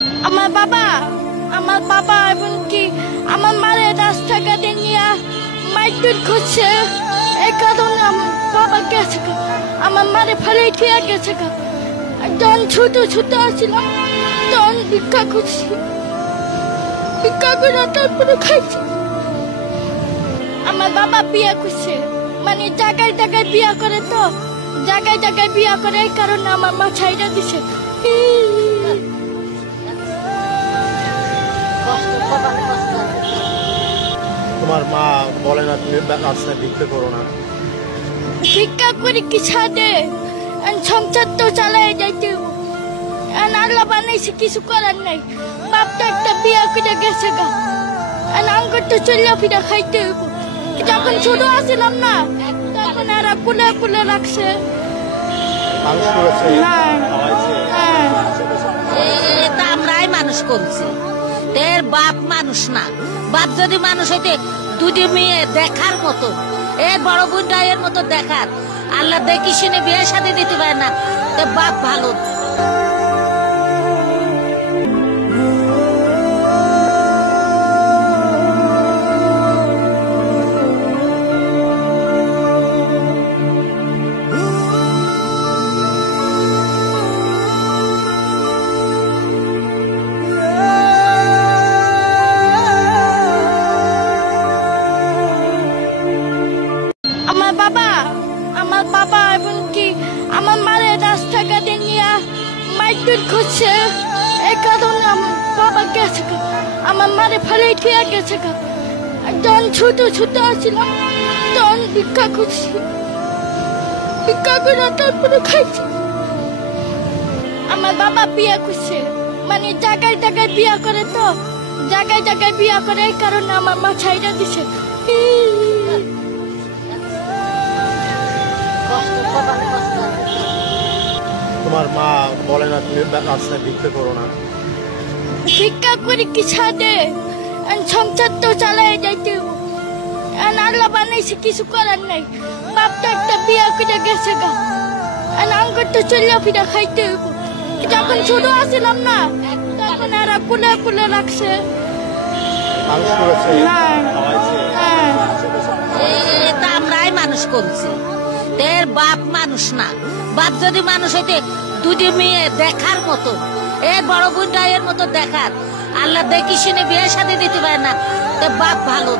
আমার বাবা এমনকি আমার মারে রাস্তাঘাটে নিয়ে মারপিট করছে। এই কারণে আমার বাবা গেছে, আমার মারে ফেলে খেয়ে গেছে। যখন ছোট ছিলাম তখন ভিক্ষা করছি, ভিক্ষা করে তারপরে খাইছি। আমার বাবা বিয়ে করছে, মানে জায়গায় জায়গায় বিয়ে করে, তো জায়গায় জায়গায় বিয়ে করে, এই কারণে আমার মা ছাইড়া দিছে। তোমার মা বলে না তুমি রাস্তায় ভিক্ষা করো না? ভিক্ষা করে কি ছাদে সংসার তো চালাই যাইতে, আল্লাহ বানাইছে, কিছু করার নাই। বাপটা একটা বিয়ে করে গেছে গা, আঙ্গুর তো চলিয়া ফিরা খাইতে হইব। যখন ছোট আসিলাম না তখন এরা কুলে কুলে রাখছে। আমরাই মানুষ করছি, এর বাপ মানুষ না। বাপ যদি মানুষ হইতে দুটি মেয়ে দেখার মতো, এর বড় বোনটা এর মতো দেখার, আল্লাহ দেখি শুনে বিয়ে শাদী দিতে পারে না, তো বাপ ভালো। আমার বাবা এমনকি আমার মারে রাস্তাঘাটে নিয়ে মারপিট করছে। এই কারণে আমার বাবা গেছে, আমার মারে ফেলে খেয়ে গেছে। যখন ছোট ছিলাম তখন ভিক্ষা করছি, ভিক্ষা করে তারপরে খাইছি। আমার বাবা বিয়ে করছে, মানে জায়গায় জায়গায় বিয়ে করে, তো জায়গায় জায়গায় বিয়ে করে, এই কারণে আমার মা ছাইড়া দিছে। তোমার মা বলে না তুমি রাস্তায় ভিক্ষা করো না? ভিক্ষা করে কি ছাদে সংসার তো চালাই যাইতে, আল্লাহ বানাইছে, কিছু করার নাই। বাপটা একটা বিয়ে করে গেছে গা, আঙ্গুর তো চলিয়া ফিরা খাইতে হইব। যখন ছোট আসিলাম না তখন এরা কুলে কুলে রাখছে। আমরাই মানুষ করছি, এর বাপ মানুষ না। বাপ যদি মানুষ হইতে দুটি মেয়ে দেখার মতো, এর বড় বোনটা এর মতো দেখার, আল্লাহ দেখি শুনে বিয়ে শাদী দিতে পারে না, তো বাপ ভালো।